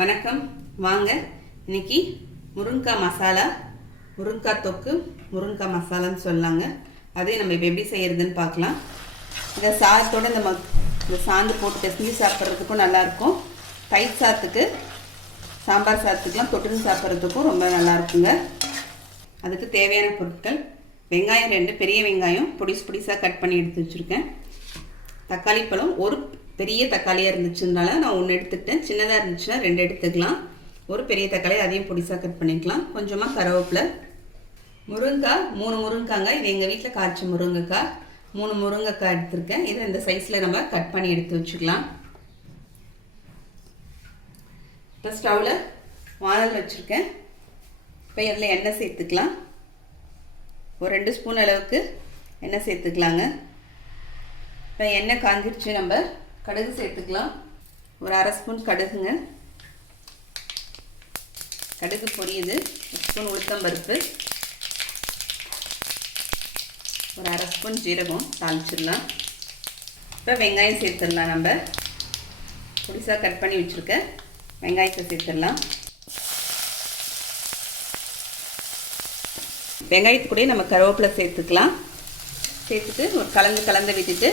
வணக்கம். வாங்க இன்னைக்கு முருங்கைக்காய் மசாலா, முருங்கைக்காய் தொக்கு, முருங்கைக்காய் மசாலான்னு சொல்லாங்க. அதே நம்ம இப்போ எப்படி செய்யறதுன்னு பார்க்கலாம். இந்த சாதத்தோடு இந்த சாந்து போட்டு பிசைஞ்சு சாப்பிட்றதுக்கும் நல்லாயிருக்கும். தயிர் சாதத்துக்கு, சாம்பார் சாதத்துக்குலாம் தொட்டுன்னு சாப்பிட்றதுக்கும் ரொம்ப நல்லாயிருக்குங்க. அதுக்கு தேவையான பொருட்கள்: வெங்காயம் 2 பெரிய வெங்காயம் பொடிசாக கட் பண்ணி எடுத்து வச்சுருக்கேன். தக்காளி பழம், ஒரு பெரிய தக்காளியாக இருந்துச்சுனால நான் 1 எடுத்துக்கிட்டேன். சின்னதாக இருந்துச்சுன்னா 2 எடுத்துக்கலாம். ஒரு பெரிய தக்காளி, அதையும் பொடிசாக கட் பண்ணிக்கலாம். கொஞ்சமாக கருவேப்பிலை, முருங்கைக்காய் 3 முருங்கைக்காங்க. இது எங்கள் வீட்டில் காய்ச்ச முருங்கைக்காய். 3 முருங்கைக்காய் எடுத்துருக்கேன். இதை இந்த சைஸில் நம்ம கட் பண்ணி எடுத்து வச்சுக்கலாம். இப்போ ஸ்டவ்வில் வானல் வச்சுருக்கேன். இப்போ இதில் எண்ணெய் சேர்த்துக்கலாம். ஒரு 2 ஸ்பூன் அளவுக்கு எண்ணெய் சேர்த்துக்கலாங்க. இப்போ எண்ணெய் காஞ்சிருச்சு. நம்ம கடுகு சேர்த்துக்கலாம். ஒரு 1/2 ஸ்பூன் கடுகுங்க. கடுகு பொரியுது. 1 ஸ்பூன் உளுத்தம்பருப்பு, ஒரு 1/2 ஸ்பூன் ஜீரகம் தாளிச்சிடலாம். இப்போ வெங்காயம் சேர்த்துடலாம். நம்ம பொடிசாக கட் பண்ணி வச்சுருக்க வெங்காயத்தை சேர்த்துடலாம். வெங்காயத்துக்கூடயே நம்ம கருவேப்பிலை சேர்த்துக்கலாம். சேர்த்துட்டு ஒரு கலந்து விட்டுட்டு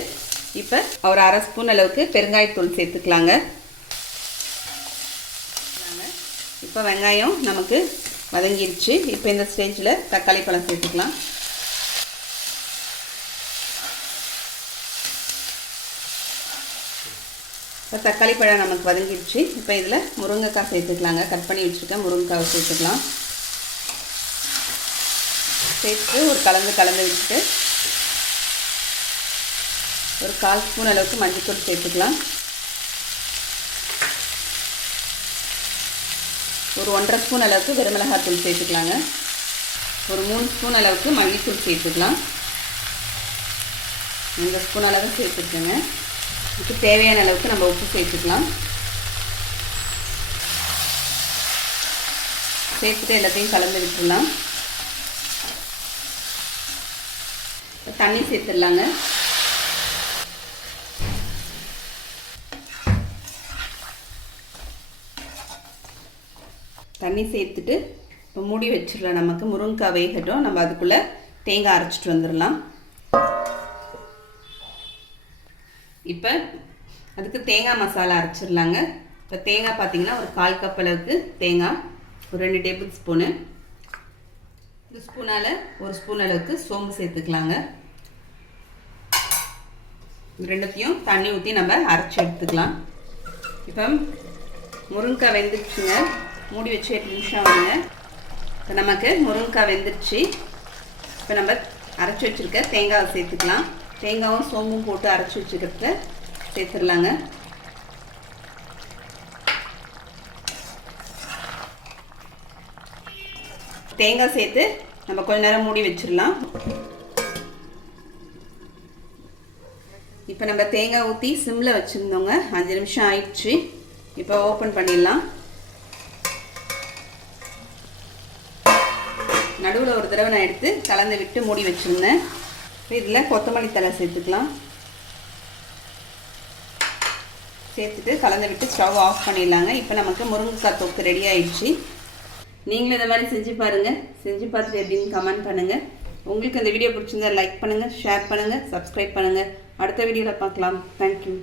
இப்போ ஒரு 1/2 ஸ்பூன் அளவுக்கு பெருங்காயத்தூள் சேர்த்துக்கலாங்க. இப்போ வெங்காயம் நமக்கு வதங்கிருச்சு. இப்போ இந்த ஸ்டேஜில் தக்காளி பழம் சேர்த்துக்கலாம். இப்போ தக்காளி பழம் நமக்கு வதங்கிருச்சு. இப்போ இதில் முருங்கைக்காய் சேர்த்துக்கலாங்க. கட் பண்ணி வச்சுருக்கேன் முருங்கைக்காவை சேர்த்துக்கலாம். சேர்த்து ஒரு கலந்து விட்டுட்டு ஒரு 1/4 ஸ்பூன் அளவுக்கு மஞ்சள்தூள் சேர்த்துக்கலாம். ஒரு 1/2 ஸ்பூன் அளவுக்கு வெறுமிளகாத்தூள் சேர்த்துக்கலாங்க. ஒரு 3 ஸ்பூன் அளவுக்கு மல்லித்தூள் சேர்த்துக்கலாம். 2 ஸ்பூன் அளவு சேர்த்துக்கோங்க. இதுக்கு தேவையான அளவுக்கு நம்ம உப்பு சேர்த்துக்கலாம். சேர்த்துட்டு எல்லாத்தையும் கலந்து விட்டுடலாம். தண்ணி சேர்த்துடலாங்க. தண்ணி சேர்த்துட்டு இப்போ மூடி வச்சிடலாம். நமக்கு முருங்கைக்காய் வேகட்டும். நம்ம அதுக்குள்ளே தேங்காய் அரைச்சிட்டு வந்துடலாம். இப்போ அதுக்கு தேங்காய் மசாலா அரைச்சிடலாங்க. இப்போ தேங்காய் பார்த்திங்கன்னா ஒரு 1/4 கப் அளவுக்கு தேங்காய், ஒரு 2 டேபிள் ஸ்பூனு, இந்த ஸ்பூனால் 1 ஸ்பூன் அளவுக்கு சோம்பு சேர்த்துக்கலாங்க. இது ரெண்டுத்தையும் தண்ணி ஊற்றி நம்ம அரைச்சி எடுத்துக்கலாம். இப்போ முருங்கைக்காய் வெந்துடுச்சுங்க. மூடி வச்சு 8 நிமிஷம் வருங்க. இப்போ நமக்கு முருங்கைக்காய் வெந்துடுச்சு. இப்போ நம்ம அரைச்சி வச்சுருக்க தேங்காவை சேர்த்துக்கலாம். தேங்காயும் சோம்பும் போட்டு அரைச்சி வச்சுக்கிறத சேர்த்துடலாங்க. தேங்காய் சேர்த்து நம்ம கொஞ்ச நேரம் மூடி வச்சிடலாம். இப்போ நம்ம தேங்காய் ஊற்றி சிம்மில் வச்சுருந்தோங்க. 5 நிமிஷம் ஆயிடுச்சு. இப்போ ஓப்பன் பண்ணிடலாம். நடுவில் ஒரு தடவை நான் எடுத்து கலந்து விட்டு மூடி வச்சுருந்தேன். இதில் கொத்தமல்லி தழை சேர்த்துக்கலாம். சேர்த்துட்டு கலந்து விட்டு ஸ்டவ் ஆஃப் பண்ணிடலாங்க. இப்போ நமக்கு முருங்கைக்காய் தொக்கு ரெடி ஆயிடுச்சு. நீங்களும் இந்த மாதிரி செஞ்சு பாருங்கள். செஞ்சு பார்த்துட்டு எப்படின்னு கமெண்ட் பண்ணுங்கள். உங்களுக்கு இந்த வீடியோ பிடிச்சிருந்தா லைக் பண்ணுங்கள், ஷேர் பண்ணுங்கள், சப்ஸ்கிரைப் பண்ணுங்கள். அடுத்த வீடியோவில் பார்க்கலாம். தேங்க்யூ.